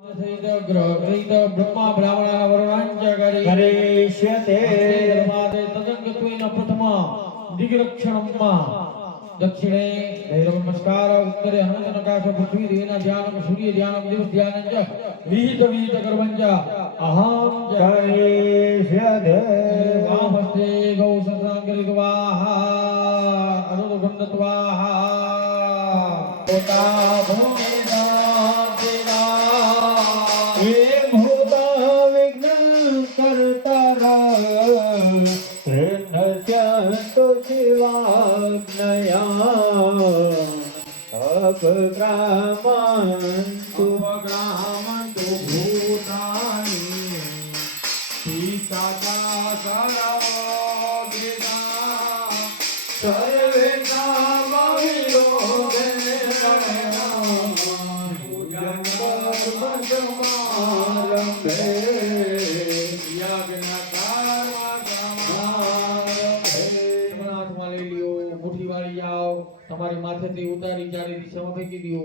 ब्रह्मा ब्राह्मणा वरुणांचकारी करिष्यते धर्मादे तदंगत्वेन प्रथमा दिग्रक्षणम्मा दक्षिणे भैरव नमस्कार उत्तरे हनुमनकाश पृथ्वी देना ध्यानं सूर्य ध्यानं दिवस ध्यानं च विहित विहित कर्मं च अहं करिष्यते वामस्ते गौ सत्संगरित्वाहा अनुगुणत्वाहा पोता भूमि देवा ये भूता विघ्न कर्तारा कृष्णस्यन्तु शिवाज्ञया अपग्रामन्तु भूतानि सीता सर्वोग्रिता सर्वे તમારી માથેથી ઉતારી ચારે દિશામાં ફેંકી દો.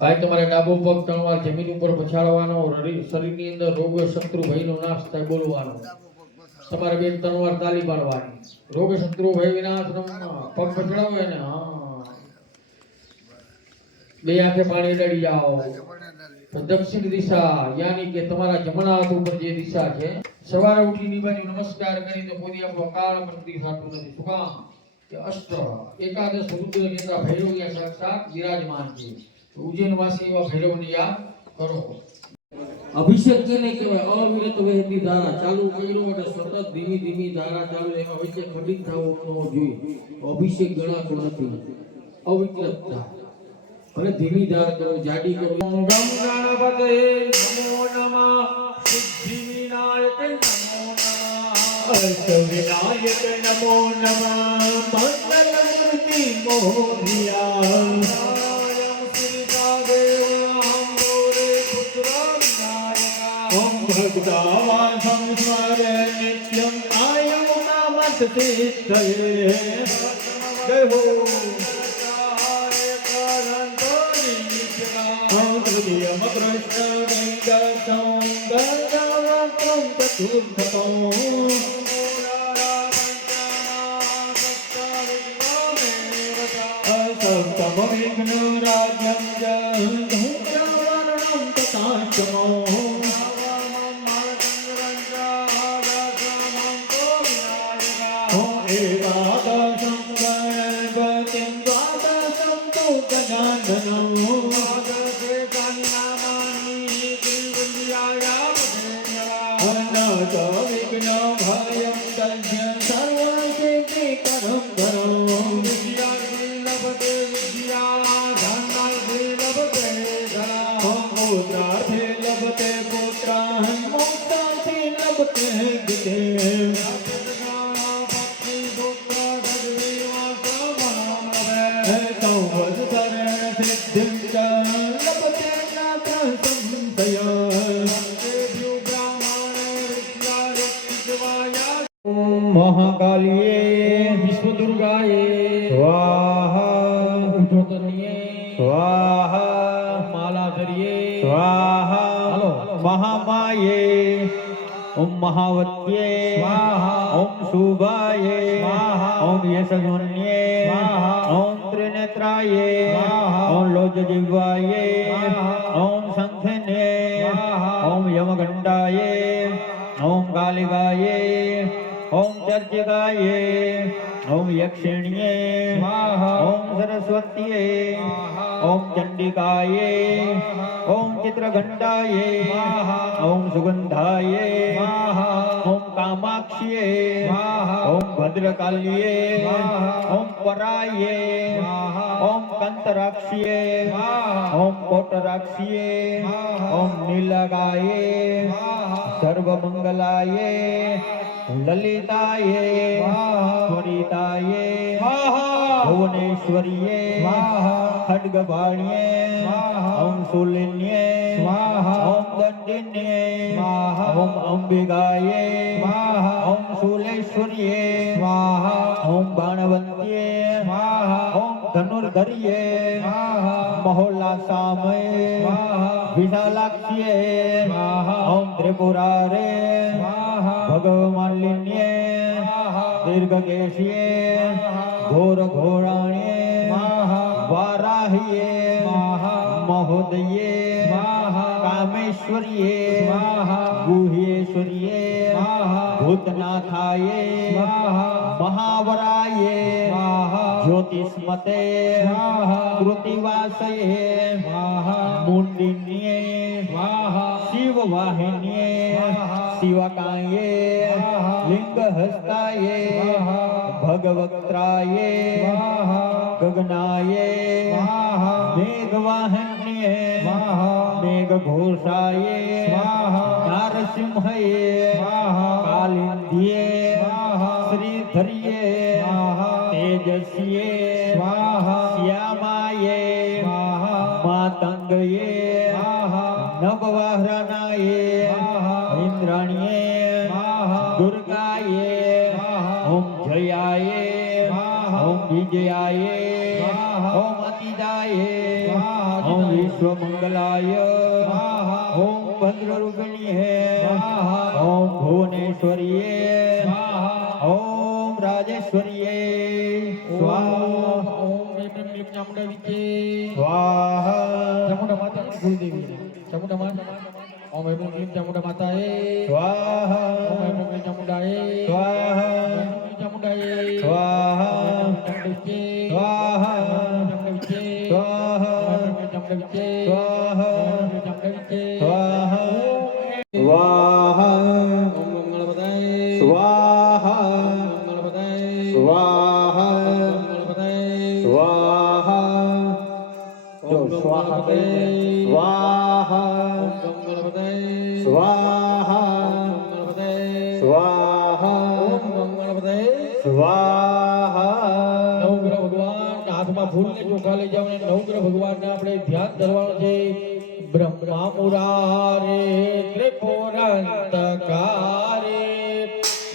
ભાઈ તમારે ડાબો પગ ત્રણ જમીન ઉપર પછાડવાનો, શરીરની અંદર રોગ શત્રુ ભયનો નાશ થાય બોલવાનો. તમારે બે ત્રણ વાર તાલી પાડવાની. રોગ શત્રુ ભય વિનાશ પગ પછાડો એને હા બે આંખે પાણી અડાડી જાઓ. તો દક્ષિણ દિશા યાની કે તમારા જમણા હાથ ઉપર જે દિશા છે સવારે ઉઠીની બાજુ નમસ્કાર કરી તો કોઈ આપણો કાળ પ્રતિ થતું નથી. શું કામ કે અષ્ટ એકાદશ રુદ્ર કેન્દ્ર ભૈરવ યા સાક્ષાત વિરાજમાન છે. ઉજ્જૈન વાસી એવા ભૈરવને યાદ કરો. અભિષેક કેને કહેવાય? અવિરત વહેતી ધારા ચાલુ કર્યો એટલે સતત ધીમી ધીમી ધારા ચાલુ એમાં વચ્ચે ખંડિત થવું ન જોઈએ. અભિષેક ગણાતો નથી. અવિકલતા અને ધીમી ધાર કરો, જાડી કરો. ગમ ગણપતે નમો નમઃ સિદ્ધિ વિનાયક નમો નમઃ અષ્ટ વિનાયક નમો નમઃ મંગલ મૂર્તિ મોરિયા भक्तावान संस्मर नित्यम आयु नामत सिद्धये जय हो तृतीयम कृष्ण गंगसं गंगावत्रं चतुर्थं सप्तम विघ्न राज्यं धूम्रवर्णं तथाष्टमो एकादशं गणपतिं द्वादशं तु गजाननं अनत विघ्नभयं तस्य सर्वसिद्धिकरं धनं पुत्रार्थे लभते पुत्रान् मोक्षार्थे लभते गितेम् महाकालिये विश्वदुर्गाये स्वाहा उद्धोतनिये स्वाहा मालाधरिये स्वाहा महामाये ओम महावत्ये स्वाहा ओम शुभाये स्वाहा ओम यशस्वन्ये स्वाहा ओम त्रिनेत्राये स्वाहा ओम लोचजिह्वाये ओम शंखिने ओम यमगंडाये ओम कालिकाये ओम चर्चिकाये ओम यक्षिण्ये ओम सरस्वत्ये ओम चंडिकाये ओम चित्रघंटाये ओम सुगंधाये ओम कामाक्ष्ये ओम भद्रकाल्ये ओम पराये ओम कंतराक्ष्ये ओम कोटराक्ष्ये ओम नीलगाये सर्वमंगलाये ललिताये स्वरिताये भुवनेश्वर्ये खड्गवाण्ये ओम शूलिन्ये ओम दंडिन्ये ओम अंबिकाये ओम शूलेश्वर्ये ओम बाणवन्त्ये ओम ધનુર્ધરીએ મહોલ્લા સામે વિશાલાક્ષીએ ઓમ ત્રિપુરારે ભગવાલિન્યે દીર્ઘકેશીએ ઘોર ઘોરાણીએ વારાહીએ મહોદયે કામેશ્વરીએ ગુહ્યેશ્વરીએ ભૂતનાથાયે મહાવરાયે જ્યોતિષ્મતે કૃતિવાસયે મુંડિન્યે શિવવાહિન્યે શિવકાયે લિંગહસ્તાયે ભગવક્ત્રાયે ગગનાયે મેઘવાહન્યે મેઘઘોષાયે નારસિંહયે કાલિંદ્યે શ્રીધર્યે તેજસ્યે શ્યામાયે માતંગયે નવવાહરાનાયે ઇન્દ્રાણ્યે દુર્ગાયે ઓમ જયાયે ઓમ વિજયાયે ઓમ અતિદાયે ઓમ વિશ્વમંગલાય ઓમ ભદ્રરૂપિણીએ ઓમ ભુવનેશ્વરીએ ઓમ રાજેશ્વરીએ સ્વાહા ઓમ ચામુંડા વિચે સ્વાહા ચામુંડા માતા કુલદેવી ચામુંડા માતા ઓમ ચામુંડા માતાએ સ્વાહા ઓમ ચામુંડાએ સ્વાહા ચામુંડાએ સ્વાહા સ્વાહા સ્વાહા સ્વાહા સ્વાહા સ્વાહા સ્વાહા સ્વાહા સ્વાહા જો સ્વાહા સ્વાહા સ્વાહા સ્વાહા સ્વાહા નવગ્રહ ભગવાન હાથમાં ફૂલને ચોખા લઈ જાવ અને નવગ્રહ ભગવાનને આપણે ધ્યાન ધરવાનું છે. બ્રહ્મા મુરારે ત્રિપુરાંતકારે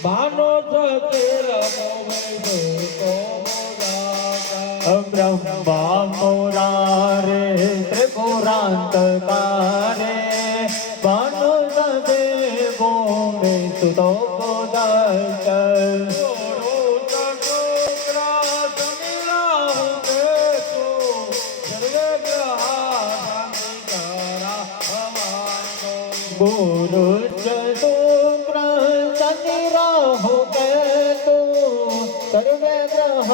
બાનો સચેલ બ્રહ્મા મુરારે ત્રિપુરાંતકારે બાનો સદેવો મે સુતો બોધાય गुरु शुक्र शनि राहु केतु सर्वे ग्रह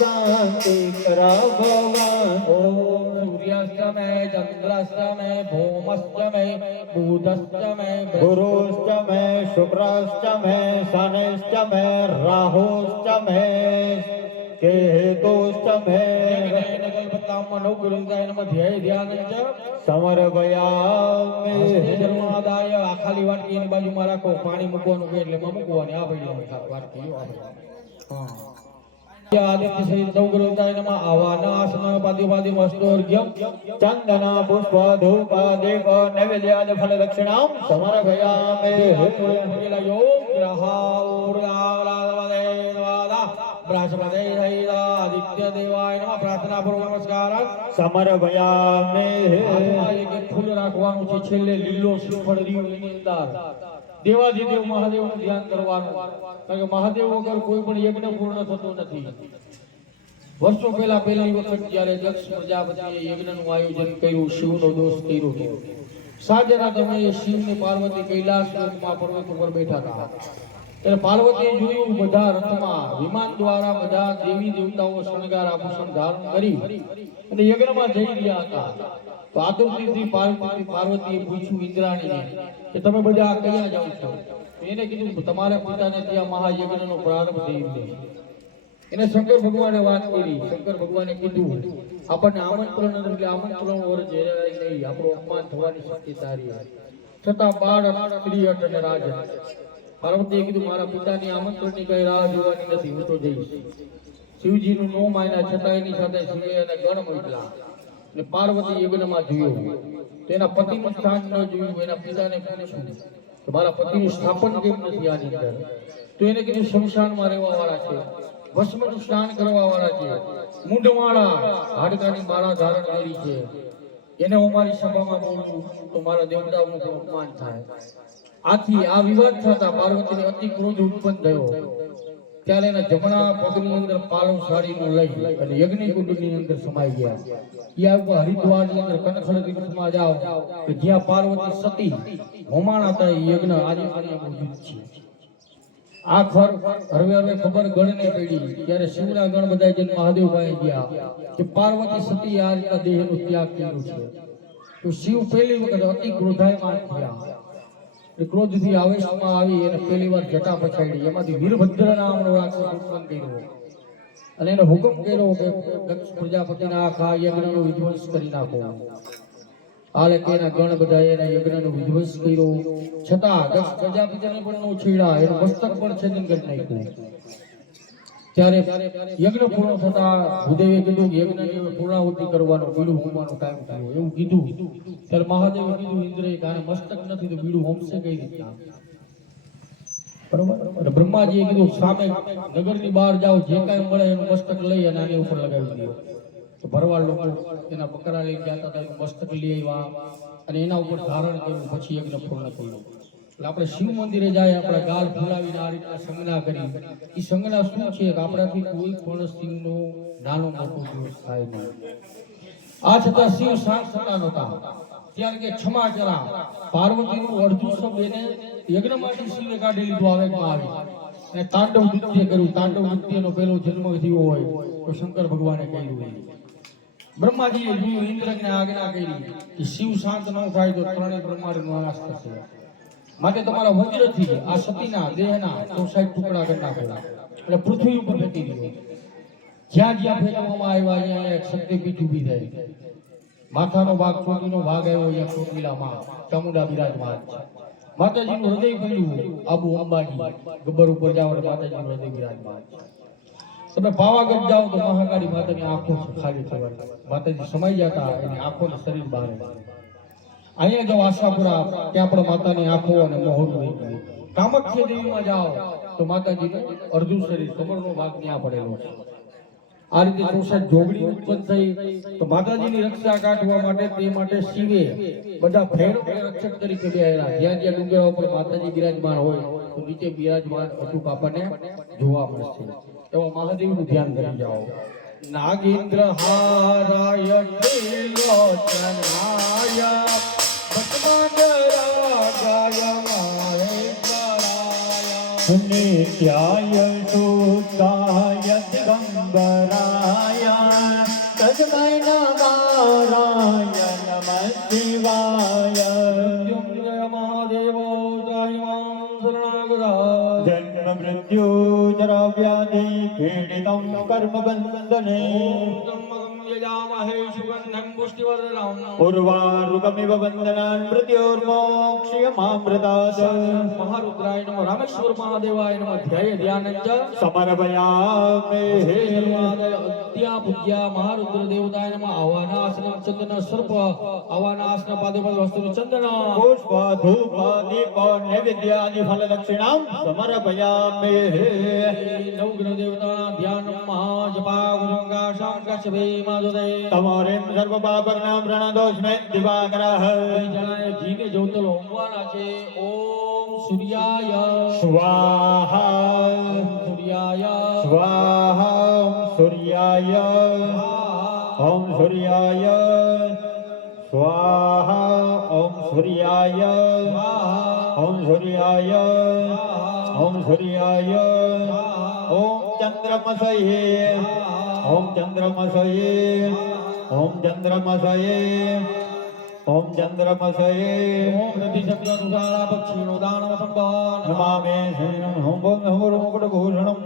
शांति करा भगवान. ओम सूर्यास्तमय चंद्रास्तमय भौमस्तमय बुधस्तमय गुरुश्चमय शुक्रश्चमय शनिश्चमय राहुश्चमय केतुश्चमय સમર્પયામિ. જન્માદાય આ ખાલી વાટકી એની બાજુમાં રાખો, પાણી મૂકવાનું કે એટલે મૂકવાની આ ભાઈ વાટકી. હા આદિત્ય સહિત નવગ્રહદાય નમઃ આવાન આસન પાદિપાદિ મસ્તોર્ઘ્યમ ચંદન પુષ્પ ધૂપ દીપ નૈવેદ્યાદ ફલ દક્ષિણામ સમર્પયામિ. યોગ ગ્રહા ઉર્ગાવલાદેવાદા બ્રહ્મદે આદિત્ય દેવાય નમઃ પ્રાર્થના પૂર્વક નમસ્કાર. સમર્પયામિ. હાથમાં એક ફૂલ રાખવાનું છે, છેલ્લે લીલો શ્રીફળ રહ્યું એની અંદર દેવાધિદેવ મહાદેવનું ધ્યાન કરવાનું, કારણ કે મહાદેવ વગર કોઈ પણ યજ્ઞ પૂર્ણ થતો નથી. વર્ષો પહેલી વખત જ્યારે દક્ષ પ્રજાપતિએ યજ્ઞનું આયોજન કર્યું, શિવનો દોષ કર્યો હતો. સાંજના સમયે શિવને પાર્વતી કૈલાસ લોકમાં પર્વત ઉપર બેઠા હતા. ત્યારે પાર્વતીએ જોયું બધા રથમાં વિમાન દ્વારા બધા દેવી દેવતાઓ શણગાર આભૂષણ ધારણ કરી અને યજ્ઞમાં જઈ રહ્યા હતા. તો આતુરતાથી પાર્વતીએ પૂછ્યું ઇન્દ્રાણીને કે તમે બધા ક્યાં જાઓ છો? એને કીધું તમારા પિતાને ત્યાં મહાયજ્ઞનો પ્રારંભ થઈ ગયો. એને શંકર ભગવાને વાત કરી. શંકર ભગવાને કીધું આપણને આમંત્રણ એટલે આમંત્રણ વર જેરાય નહીં, આપણું અપમાન થવાની શક્યતા રહી. છતાં બાળ સ્ત્રી અને રાજન પાર્વતીએ કીધું મારા પિતાની આમંત્રણની કઈ રાહ જોવાની નથી, હું તો જઈશ. શિવજીનું નો માન્યા છતાં એની સાથે શિવે અને ગણ મોકલા. ને પાર્વતી યજ્ઞમાં જોયું, તેના પતિનું સ્થાન ન જોયું. એના પિતાને પૂછ્યું કે મારા પતિનું સ્થાપન કેમ નથી આની અંદર? તો એને કીધું શમશાનમાં રહેવા વાળા છે, ભસ્મનું સ્નાન કરવા વાળા છે, મૂંઢમાળા હાડકાની માળા ધારણ કરી છે, એને હું મારી સભામાં બોલું તો મારા દેવતાઓનું પણ અપમાન થાય. આથી આ વિવાદ થતા પાર્વતીને અતિ ક્રોધ ઉત્પન્ન થયો. ત્યારે એના જમણા પગની અંદર પાલવ સાડીનું લઈ અને યજ્ઞ કુંડની અંદર સમાઈ ગયા. યા હરિદ્વારની અંદર કનખલ તીર્થમાં જાઓ કે જ્યાં પાર્વતી સતી હોમાણા હતા એ યજ્ઞ આજે પણ મોજૂદ છે. આ હવે ખબર ગણને પડી ત્યારે શિવના ગણ બધા જન મહાદેવ પાસે ગયા કે પાર્વતી સતી આ રીતના દેહનો ત્યાગ કર્યો છે. તો શિવ પહેલી વખત અતિ ક્રોધાયમાન થયા. ક્રોધથી આવેશમાં આવી અને પહેલી વાર જટા પછાડી એમાંથી વીરભદ્ર નામનો રાક્ષસ ઉત્પન્ન કર્યો અને એને હુકમ કર્યો કે દક્ષ પ્રજાપતિના આખા યજ્ઞનો વિધ્વંસ કરી નાખો. હાલે તેના ગણ બધા એના યજ્ઞનો વિધ્વંસ કર્યો, છતાં દક્ષ પ્રજાપતિને પણ નો છેડ્યા, એનું મસ્તક પણ છેદન કરી નાખ્યું. ત્યારે યજ્ઞ પૂર્ણ થતા ભૂદેવે કીધું કે યજ્ઞની પૂર્ણાહુતિ કરવાનો, બીડું હોમવાનો ટાઈમ થયો એવું કીધું. ત્યારે મહાદેવે કીધું ઇન્દ્રએ કે આને મસ્તક નથી તો બીડું હોમશે કઈ રીતના? બરોબર. બ્રહ્માજીએ કીધું સામે નગરની બહાર જાઓ, જે કાંઈ મળે એનું મસ્તક લઈ અને આની ઉપર લગાવી દો. તો ભરવાડ લોકો એના બકરા લઈ ગયા હતા, એનું મસ્તક લઈ આવ્યા અને એના ઉપર ધારણ કર્યું, પછી યજ્ઞ પૂર્ણ કર્યું. એટલે આપણે શિવ મંદિરે જાય, આપણા ગાલ ફૂલાવીને આ રીતના સંજ્ઞા કરી. એ સંજ્ઞા શું છે કે આપણાથી કોઈ પણ શિવનો નાનો મોટો દોષ થાય નહીં. આ છતાં શિવ શાંત થતા નહોતા. ત્યારે કે ક્ષમા કરા, પાર્વતીનું અડધું શબ્દ એને યજ્ઞમાંથી શિવે કાઢી લીધું આવેગમાં આવી અને તાંડવ નૃત્ય કર્યું. તાંડવ નૃત્યનો પહેલો જન્મ થયો હોય તો શંકર ભગવાને કહ્યું. બ્રહ્માજીએ જોયું, ઇન્દ્રને આજ્ઞા કરી કે શિવ શાંત ન થાય તો ત્રણેય બ્રહ્માંડનો નાશ થશે. માટે તમારા વજ્રથી આ સતીના દેહના 60 ટુકડા કરી નાખો એટલે પૃથ્વી ઉપર ફેંકી દીધો. જ્યાં જ્યાં ફેંકવામાં આવ્યા અહીંયા એક શક્તિપીઠ ઊભી થઈ. માથાનો ભાગ, ચોટીનો ભાગ આવ્યો અહીંયા ચોટીલામાં ચામુંડા બિરાજમાન છે. માતાજીનું હૃદય પડ્યું આબુ અંબાજી ગબ્બર ઉપર જાઓ એટલે માતાજીનું હૃદય બિરાજમાન છે. તમે પાવાગઢ જાઓ તો મહાકાળી માતાની આંખો છે ખાલી થવાની. માતાજી સમાઈ જતા એની આંખો ને શરીર બહાર. અહીંયા જાઓ આશાપુરા, ત્યાં પણ માતાની આંખો અને મોહન હોય. કામાખ્ય દેવીમાં જાઓ તો માતાજીનું અડધું શરીર કમરનો ભાગ ત્યાં પડેલો છે. આ રીતે 64 જોગણી ઉત્પન્ન થઈ. તો માતાજીની રક્ષા કાઢવા માટે તે માટે શિવે બધા ભૈરવ રક્ષક તરીકે બેહાડ્યા. જ્યાં જ્યાં ડુંગરા ઉપર માતાજી બિરાજમાન હોય તો નીચે બિરાજમાન અચૂક આપણને જોવા મળશે. એવા મહાદેવનું ધ્યાન કરી જાઓ. નાગેન્દ્ર હારાય ત્રિલોચનાય ભસ્માંગરાગાય માહેશ્વરાય નિત્યાય સુતાય દિગંબરાય તસ્મૈ નકારાય નમઃ શિવાય. મહાદેવો જન્મ મૃત્યુ જરા વ્યાધિ પીડિતં કર્મ બંધને ઉર્વારુકમિવ વંદનાન મૃત્યોર્મોક્ષ્યમામૃતાદ. મહારુદ્રાય નમઃ, રામેશ્વર મહાદેવાય નમઃ. ધ્યેય ધ્યાનંચ સમર્પયામિ. અદ્યા પૂજ્યા મહારુદ્ર દેવતાય નમઃ. આવાનાસન ચંદન સર્પ આવાનાસન પાદે પદ વસ્તુ ચંદન પુષ્પ ધૂપ દીપ નૈવેદ્યાદિ ફલ દક્ષિણામ સમર્પયામિ. નવગ્રહ દેવતાના ધ્યાન મહાજપા ગુરુંગા શાંકસ્ય માધુદે તમોરિમ સર્વ પાપજ્ઞામ પ્રણદોષમે દિવાકરઃ. જણાએ ઘીને જોતલ હોમવાના છે. ઓમ સૂર્યાય સ્વાહા સૂર્યાય સ્વાહા. સૂર્યાય ઓમ સૂર્યાય સ્વાહા. ઓમ સૂર્યાય ઓમ સૂર્યાય ઓમ સૂર્યાય. ઓમ ચંદ્રમસયે ઓમ ચંદ્રમસયે ઓમ ચંદ્રમસયે ઓમ ચંદ્રમસયે. ઓમ નદીશબ્દાનુસારા પક્ષીનો દાનવ સંભાન નમામે શરીરં ઓમ નમો મુકુટ ભૂષણં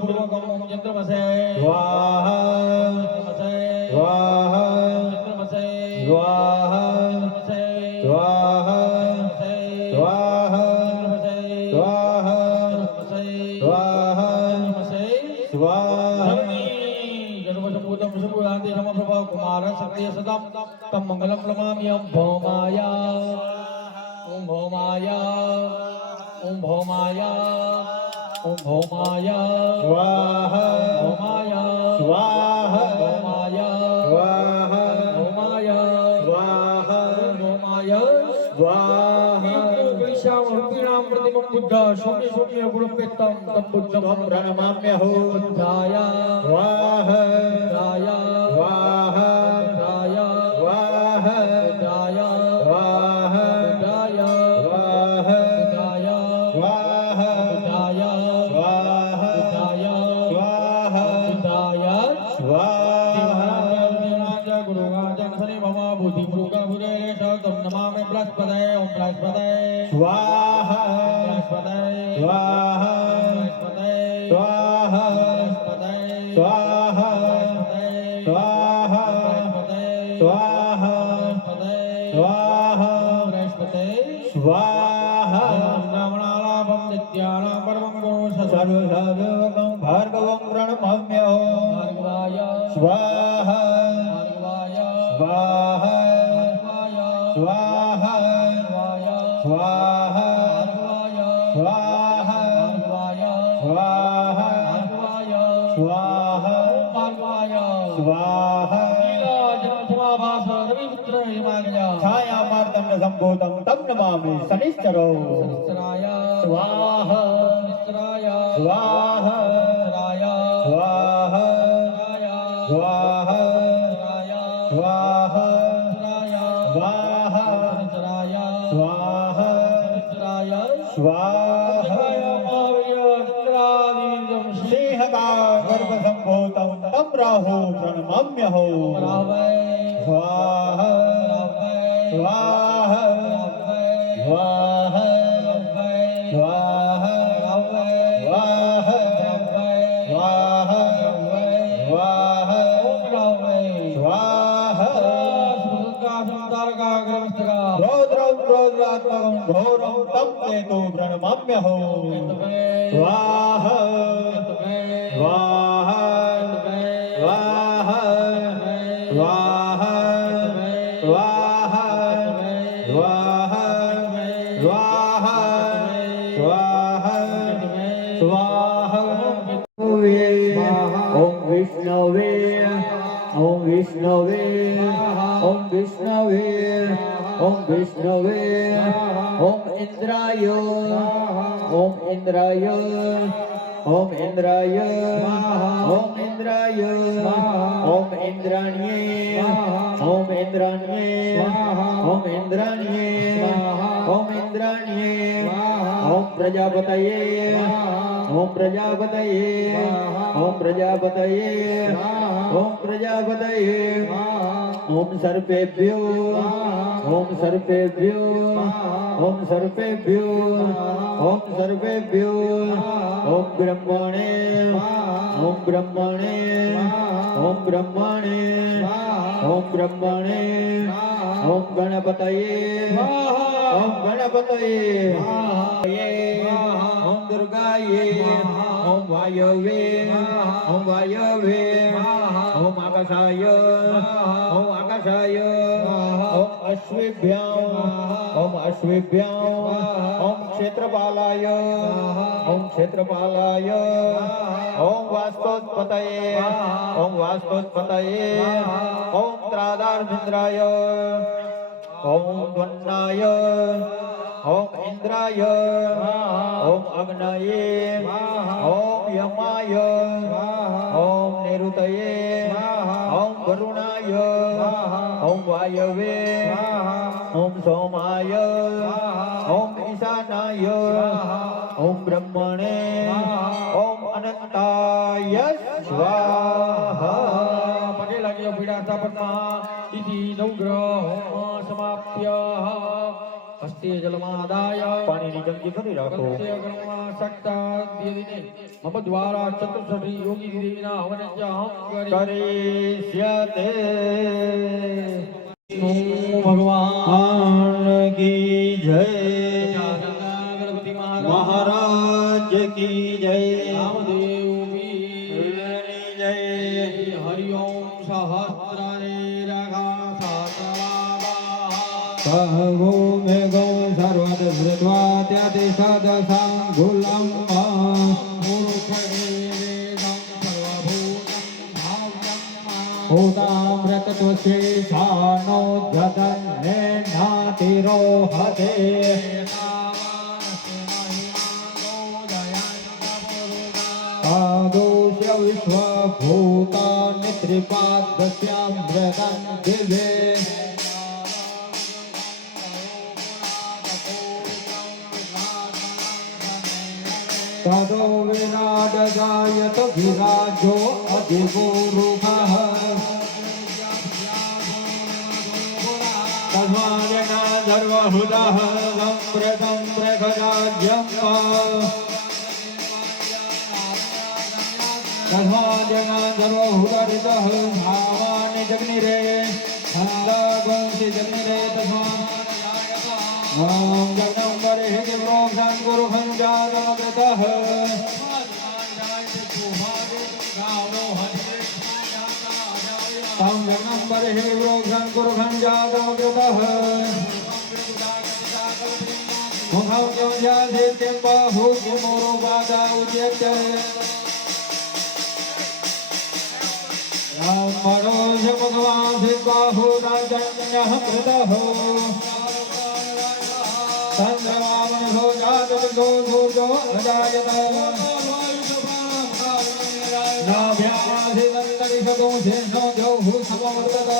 પૂર્વકમ ઓમ ચંદ્રમસે સ્વાહા સ્વાહા સ્વાહા સ્વાહા સ્વાહા સ્વાહા સ્વાહા. कुमार सत्य सदम तम मंगलम नमाम्यहं भौमाया ओम भौमाया ओम भौमाया ओम भौमाया स्वाहा भौमाया स्वाहा बुद्ध शून्य शून्य गुरुपेत्तम तम बुद्धम त्वं प्रणमाम्यहो बुद्धाय स्वाहा बुद्धाय स्वाहा बुद्धाय स्वाहा बुद्धाय स्वाहा बुद्धाय स्वाहा बुद्धाय स्वाहा बुद्धाय स्वाहा बुद्धाय स्वाहा बुद्धाय स्वाहा गुरुगाजन शनि मम बुद्धि भृगा भुरेश तम नमामि बृहस्पतये ओम बृहस्पतये स्वाहा बृहस्पतये स्वाहा बृहस्पतये स्वाहा बृहस्पतये स्वाहा स्वाहा बृहस्पतये स्वाहा बृहस्पतये स्वाहा बृहस्पतये स्वाहा ब्राह्मणालाभं नित्यानां परमं गुरुं सर्वसाधुकं भार्गवं प्रणमाम्यहो भार्गवाय स्वाहा भार्गवाय स्वाहा भार्गवाय स्वाहा स्वाहा भार्गवाय स्वाहा भार्गवाय स्वाहा भार्गवाय स्वाहा नीलाजनसमाभास रविपुत्र हिमालय छायामार्तण्ड सम्भूतं तं नमामि शनिश्चरो सहस्राय स्वाहा सहस्राय स्वाहा सहस्राय स्वाहा सहस्राय स्वाहा स्वाहा सहस्राय स्वाहा सहस्राय स्वाहा स्वाहा सिंहका गर्भसम्भूतं तं राहु प्रणमाम्यहो स्वाहा स्वाहा स्वाहा स्वाहा स्वाहा स्वाहा रौद्रं रौद्रात्मकं घोरं तं केतु प्रणमाम्यहो स्वाहा स्वाहा स्वाहा स्वाहा स्वाहा स्वाहा स्वाहा स्वाहा स्वाहा ओम विष्णवे ओम विष्णवे ओम विष्णवे ओम विष्णवे ओम इंद्राय ओम इंद्राय ओम इंद्राय ओम इंद्राय ओम इंद्राण्ये ओम इंद्राण्ये ओम इंद्राण्ये ओम इंद्राण्ये ओम प्रजापतये ओम प्रजापतये ओम प्रजापतये ओम प्रजापतये ओम सर्पेभ्यो ओम सर्पेभ्यो ओम सर्पेभ्यो ओम सर्पेभ्यो ओम ब्रह्मणे ओम ब्रह्मणे ओम ब्रह्मणे ओम ब्रह्मणे ओम गणपतये ओम गणपतये ओम दुर्गाये ओम वायवे ओम वायवे ओम आकाशाय ओम आकाशाय ओम अश्विभ्याम ओम अश्विभ्याम ओम क्षेत्रपालाय ओम क्षेत्रपालाय ओम वास्तोत्पतये ओम वास्तोत्पतये ओम त्रादार्मिन्द्राय ओम द्वन्नाय ओम इंद्राय ओम अग्नये ओम यमाय ओम निरुतये ओम वरुणाय ओम वायवे ओम सोमाय ओम ईशानाय ओम ब्रह्मणे ओम अनंताय स्वाहा पटे लाग्यो पीडा स्थापना इति नवग्रह समाप्य हस्ते जलमादाय पाણીની જંગી કરી રાખો कर्मा सक्ता देवीने मम द्वारा चतुर्षठी योगी देवीना हवनञ्च अहं करिष्यते भगवान की जय गणपति महाराज की जय रामदेव की जय हरि ओम सहस्रारे रघा कहु मे गौ सर्वद श्रुत्वा त्यातिशदसाङ्गुलं भूतामृतत्वशेषाणोद्गतन्नेनातिरोहते विश्वभूतानि त्रिपादस्यां मृगं दिवे तदो विराट जायत विराजो अधिगुरुभः तस्मादेन सर्वहुतः सम्प्रतं प्रखराज्यम् तस्मादेन सर्वहुतरितः भावानि जग्निरे छन्दवंसि जग्निरे तस्मात् ॐ जगदम्बरे दिव्रोक्षं गुरुभञ्जातमकृतः तं जगदम्बरे दिव्रोक्षं गुरुभञ्जातमकृतः मुखं किं जासित्यं बाहु किमुरुपादा उच्यते रामरोषमुखमासीद्बाहु राजन्यः कृतः चन्द्रमामनसो जातवसो सूर्यो अजायत नाभ्यामासीदन्तरिषतो शेषो द्यौः समवर्तत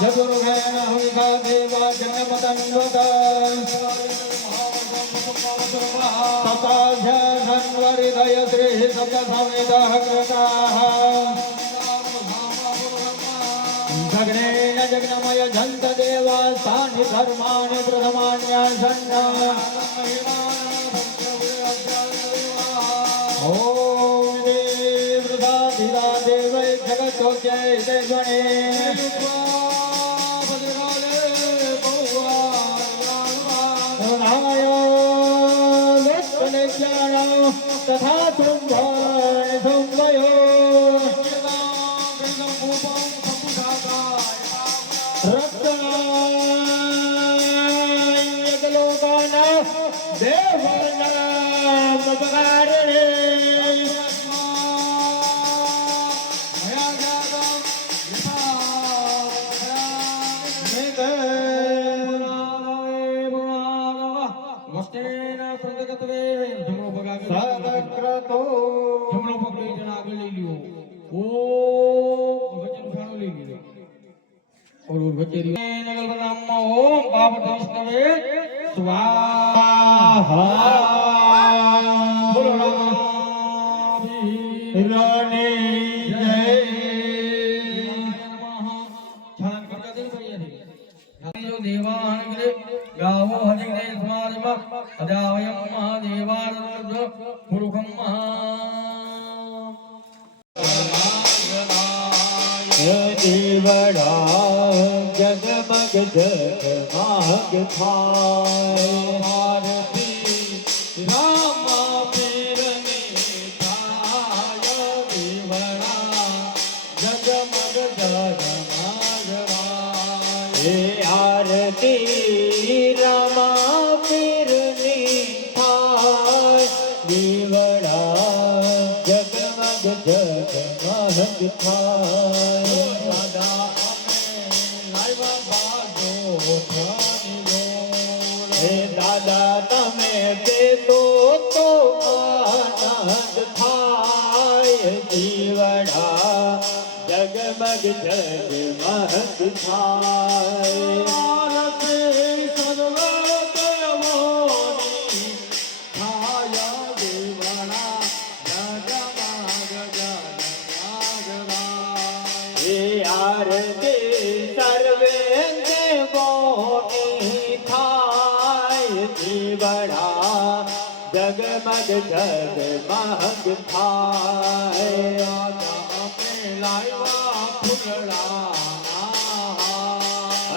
चतुर्भेन हविषा देवा जन्मतन्वत तथाध्यासन्वरिदय श्रीः सप्तसमेतः कृताः जग्नेन जग्नमय झन्त देवास्तानि धर्माणि प्रथमान्यासन्न ॐ देवृदाधिदा देवै जगत्सोच्यै देवणे तथा शुम्भयो रक्तलोकाना देवानामुपकारिणे સદક્રતો જમણો પગ લઈ જણા આગળ લઈ લ્યો ઓ વચ્ચેનું ફાળો લઈ લ્યો ઓલું વચ્ચે નગલ નામમાં ઓમ પાપ દોષકવે સ્વાહા બોલો રાની જય છાન કરતા દે ભાઈ જો દેવાન કરે ગાવો હરિને સ્મારમ અદાવયમ મહાદેવારદ મુરુખમ દેવડા જગમગ જગમાગ થાય આરતી રામા પીરની થાય દેવડા જગમગ જગમાગ થાય આરતી રામા પીરની થાય દેવડા જગમગ જગમગ થાય દાદા તમે દેતો તો આનંદ થાય જીવડા જગમગ જગમગ થાય આરતી સર્વ દેવોની થાય દેવડા જગમગ જગમગ એ આરતી સર્વે દેવોની થાય જીવડા જગમગ જગમગ થાય લાયવા ફૂલડા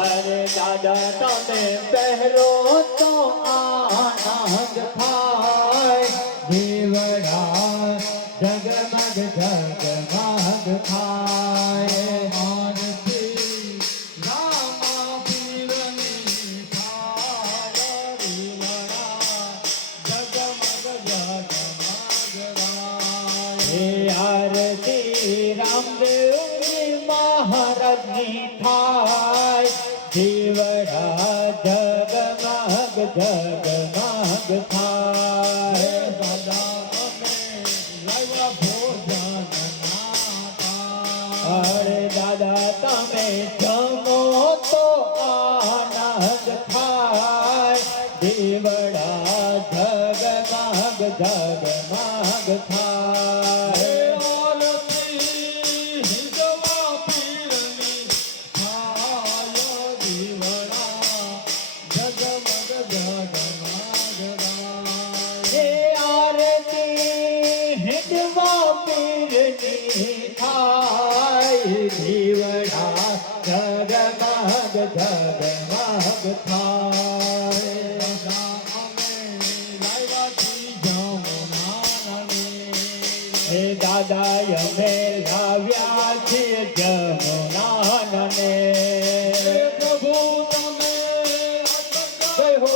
અરે દાદા તમે પહેરો તો આનંદ થાય જીવડા જગમગ જગમગ થાય આરતી રામા પીરની થાય જીવડા જગમગ જગમગ આરતી રામદેવની મહારાજની થાય જીવડા જગમગ જગમગ થાય દાદા તમે જમો તો આનંદ થાય દીવડા જગમગ જગમગ થાય હે આરતી હિંડવા પીરની થાય દીવડા જગમગ જગમગ થાય હે દાદા અમે લાવ્યા છીએ જમુનાનને પ્રભુ તમે જય હો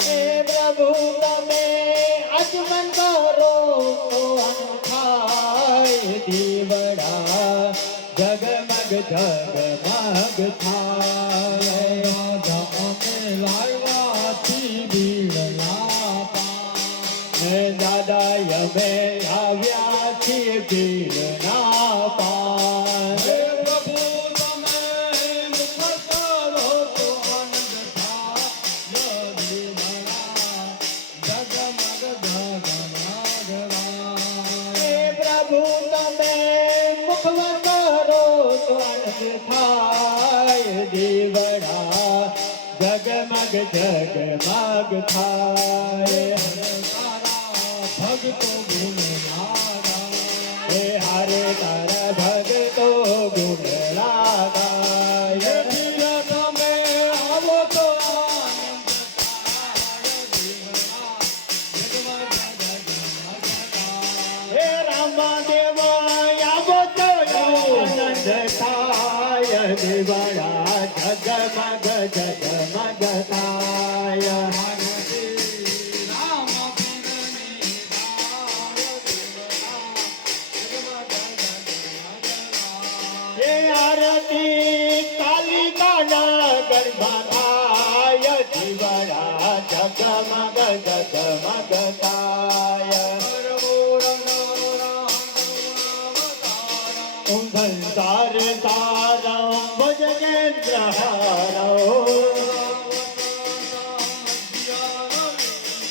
હે પ્રભુ તમે આગમન કરો તો થાય દીવડા જગમગ જગમગ થાય હે દાદા અમે આવ્યા છીએ પીરના પાન હે પ્રભુ તમે મુખમાં કરો તો આનંદ થાય દીવડા જગમગ જગમગ થાય ભગતો ગુણ હે હારે તારા ભગતો ગુણ લાગાય તમે આવો તો હે રામ દેવા આવો તો આનંદ થાય દીવડા જગમગ જગમગ થાય હે આરતી કાલિકાના ગરબા થાય દીવડા જગમગ જગમગ થાય સંસાર સારમ ભજનેન્દ્ર હારો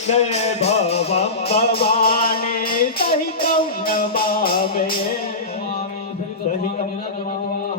ભવમ ભવાની સહિતમ નમામે સહિતમ